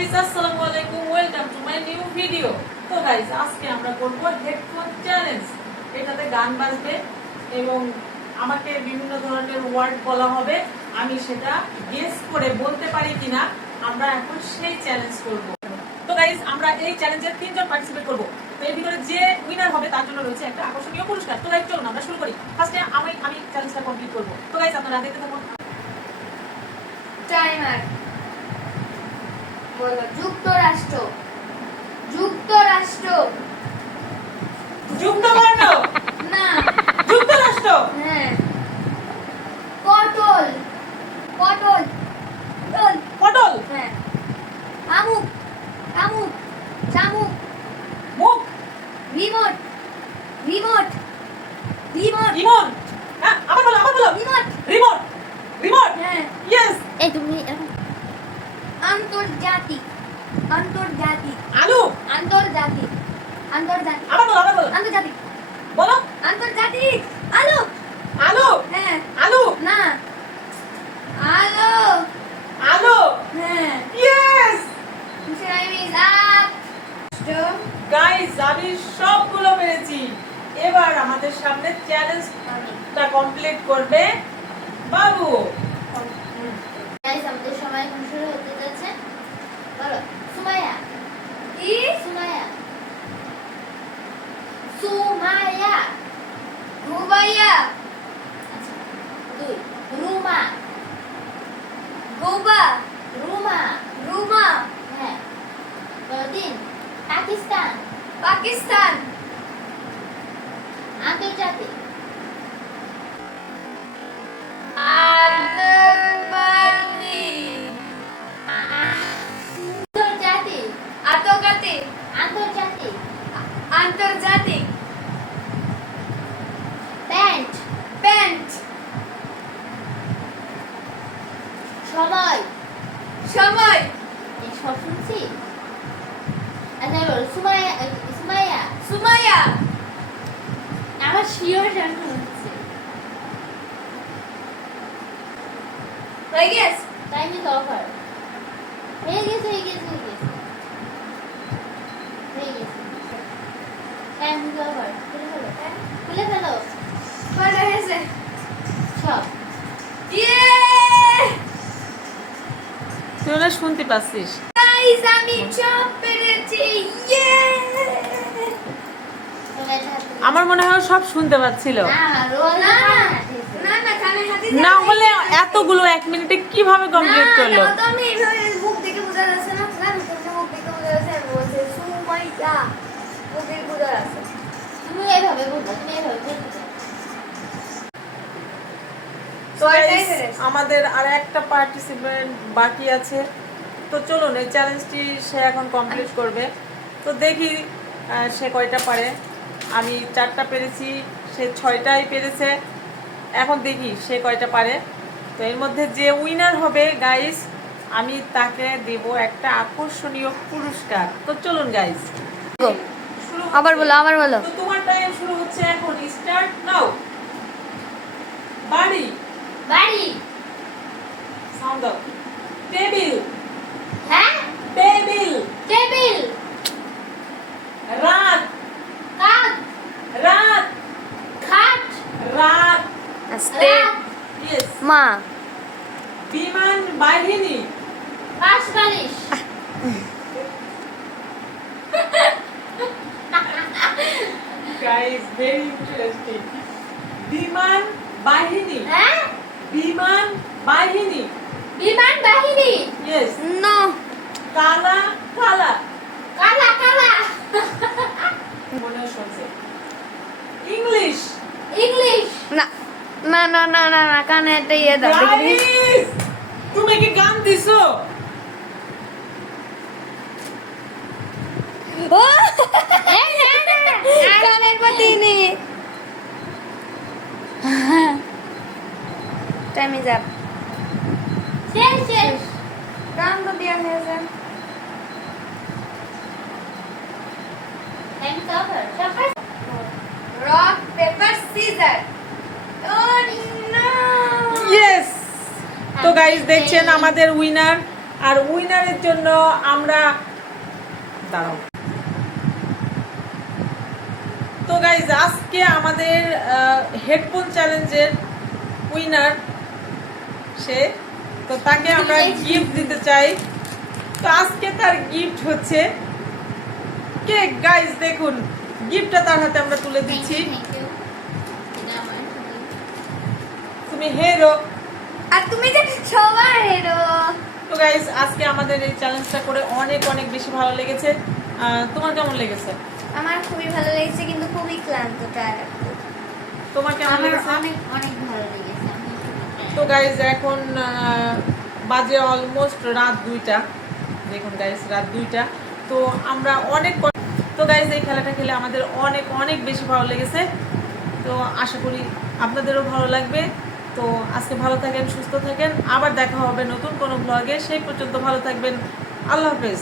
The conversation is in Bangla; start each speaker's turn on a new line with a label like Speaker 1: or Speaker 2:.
Speaker 1: গাইস আসসালামু আলাইকুম welcome to my new video তো গাইস আজকে আমরা করব হেডফোন চ্যালেঞ্জ এটাতে গান বাজবে এবং আমাকে বিভিন্ন ধরনের ওয়ার্ড বলা হবে। আমি সেটা গেস করে বলতে পারি কিনা, আমরা এখন সেই চ্যালেঞ্জ করব। তো গাইস আমরা এই চ্যালেঞ্জের তিনজন পার্টিসিপেট করব। তো এর ভিতরে যে উইনার হবে, তার জন্য রয়েছে একটা আকর্ষণীয় পুরস্কার। তো গাইস চলুন, আমরা শুরু করি। ফার্স্টে আমি আমি চ্যালেঞ্জটা কমপ্লিট করব। তো গাইস আপনারা দেখতে থাকুন।
Speaker 2: টাইমার বলো যুক্তরাষ্ট্র। যুক্তরাষ্ট্র।
Speaker 1: যুক্তবর্ণ?
Speaker 2: না।
Speaker 1: যুক্তরাষ্ট্র?
Speaker 2: হ্যাঁ। পটল। পটল। পটল।
Speaker 1: পটল?
Speaker 2: হ্যাঁ। আমুক। আমুক। চামুক
Speaker 1: মুখ?
Speaker 2: রিমোট। রিমোট। রিমোট।
Speaker 1: রিমোট? হ্যাঁ আবার বলো আবার বলো।
Speaker 2: রিমোট।
Speaker 1: রিমোট? রিমোট?
Speaker 2: হ্যাঁ।
Speaker 1: ইয়েস
Speaker 3: এই তুমি এরকম
Speaker 2: আন্তর্জাতিক আন্তর্জাতিক
Speaker 1: আলু!
Speaker 2: আন্তর্জাতিক আন্তর্জাতিক
Speaker 1: আবার বলো আবার বলো।
Speaker 2: আন্তর্জাতিক।
Speaker 1: বলো।
Speaker 2: আন্তর্জাতিক আলো।
Speaker 1: আলু!
Speaker 2: হ্যাঁ।
Speaker 1: আলু!
Speaker 2: না। আলো।
Speaker 1: আলু!
Speaker 2: হ্যাঁ।
Speaker 1: Yes
Speaker 2: time is up
Speaker 1: guys আমি সবগুলো পেরেছি। এবার আমাদের সামনে চ্যালেঞ্জটা কমপ্লিট করবে বাবু।
Speaker 3: গাইস আমাদের সময় এখন শুরু হতে যাচ্ছে বলো সুমাইয়া
Speaker 2: কি
Speaker 3: সুমাইয়া সুমাইয়া
Speaker 2: গুবাইয়া
Speaker 3: আচ্ছা দুই রুমা
Speaker 2: গোবা
Speaker 3: রুমা
Speaker 2: রুমা
Speaker 3: হ্যাঁ বলো তিন পাকিস্তান
Speaker 2: পাকিস্তান
Speaker 3: আন্তর্জাতিক আন্তর্জাতিক
Speaker 2: আন্তর্জাতিক
Speaker 3: আন্তর্জাতিক
Speaker 2: আন্তর্জাতিক
Speaker 3: প্যান্ট
Speaker 2: প্যান্ট
Speaker 3: এই সব শুনছি। আচ্ছা বলো সুমাইয়া সুমাইয়া।
Speaker 2: সুমাইয়া।
Speaker 3: আমার শিওর জানতে হচ্ছে।
Speaker 2: হয়ে গেছ?
Speaker 3: টাইম ইজ ওভার হয়ে গেছে হয়ে গেছে হয়ে গেছে। হয়ে গেছে। টাইম ইজ ওভার
Speaker 1: তুই না শুনতে পাচ্ছিস।
Speaker 2: গাইস আমি জব পেরেছি ইয়ে
Speaker 1: আমার মনে হয় সব শুনতে পাচ্ছিল।
Speaker 3: না
Speaker 1: হলে এতগুলো এক মিনিটে কীভাবে কমপ্লিট করল? আমাদের আর একটা পার্টিসিপেন্ট বাকি আছে। তো চলুন এই চ্যালেঞ্জটি সে এখন কমপ্লিট করবে। তো দেখি সে কয়টা পারে। আমি চারটা পেরেছি সে ছয়টাই পেরেছে। এখন দেখি সে কয়টা পারে। তো এর মধ্যে যে উইনার হবে গাইস আমি তাকে দেব একটা আকর্ষণীয় পুরস্কার। তো চলুন গাইস
Speaker 2: আবার বলো আবার বলো।
Speaker 1: তো তোমার টাইম শুরু হচ্ছে এখন। স্টার্ট নাও বাড়ি।
Speaker 3: বাড়ি।
Speaker 1: সাউন্ড দাও টেবিল
Speaker 3: হ্যাঁ
Speaker 1: টেবিল
Speaker 3: টেবিল
Speaker 1: রাত
Speaker 3: কাক
Speaker 1: রাত
Speaker 3: খাট
Speaker 1: রাত
Speaker 2: আস্তে
Speaker 3: রাত
Speaker 1: ইয়েস
Speaker 2: মা
Speaker 1: বিমান বাহিনী
Speaker 3: পাঁচ বালিশ
Speaker 1: গাইস ভেরি ইন্টারেস্টিং বিমান বাহিনী
Speaker 3: হ্যাঁ
Speaker 1: বিমান বাহিনী
Speaker 3: বিমান বাহিনী?
Speaker 1: ইয়েস
Speaker 2: নো
Speaker 1: কালা কালা।
Speaker 3: কালা কালা।
Speaker 1: মনে শুনছে। ইংলিশ
Speaker 3: ইংলিশ
Speaker 2: না না না না না না কানে একটা ইয়ে দাও
Speaker 1: তুমি কি গান দিছো?
Speaker 2: ও! কানের পাতি নি। টাইম ইজ আপ কান তো দিয়া হয়েছে রক পেপার সিজার
Speaker 1: ইয়েস তো গাইস দেখছেন আমাদের উইনার আর উইনারের জন্য আমরা দাঁড়াও। তো গাইজ আজকে আমাদের হেডফোন চ্যালেঞ্জের উইনার সে তো তাকে আমরা গিফট দিতে চাই। তো আজকে তার গিফট হচ্ছে কেক গাইজ দেখুন গিফটটা তার হাতে আমরা তুলে দিচ্ছি। তুমি হেরো
Speaker 2: আর তুমি যে সবার হেরো
Speaker 1: তো গাইজ আজকে আমাদের এই চ্যালেঞ্জটা করে অনেক অনেক বেশি ভালো লেগেছে। তোমার কেমন লেগেছে?
Speaker 2: আমার খুবই ভালো লেগেছে কিন্তু খুবই ক্লান্ত
Speaker 1: তোমার কেমন লেগেছে?
Speaker 3: অনেক অনেক ভালো লেগেছে।
Speaker 1: তো গাইজ এখন বাজে অলমোস্ট রাত দুইটা। দেখুন গাইজ রাত দুইটা। তো আমরা অনেক তো গাইজ এই খেলাটা খেলে আমাদের অনেক অনেক বেশি ভালো লেগেছে। তো আশা করি আপনাদেরও ভালো লাগবে। তো আজকে ভালো থাকেন, সুস্থ থাকেন। আবার দেখা হবে নতুন কোনো ব্লগে সেই পর্যন্ত ভালো থাকবেন। আল্লাহ হাফেজ।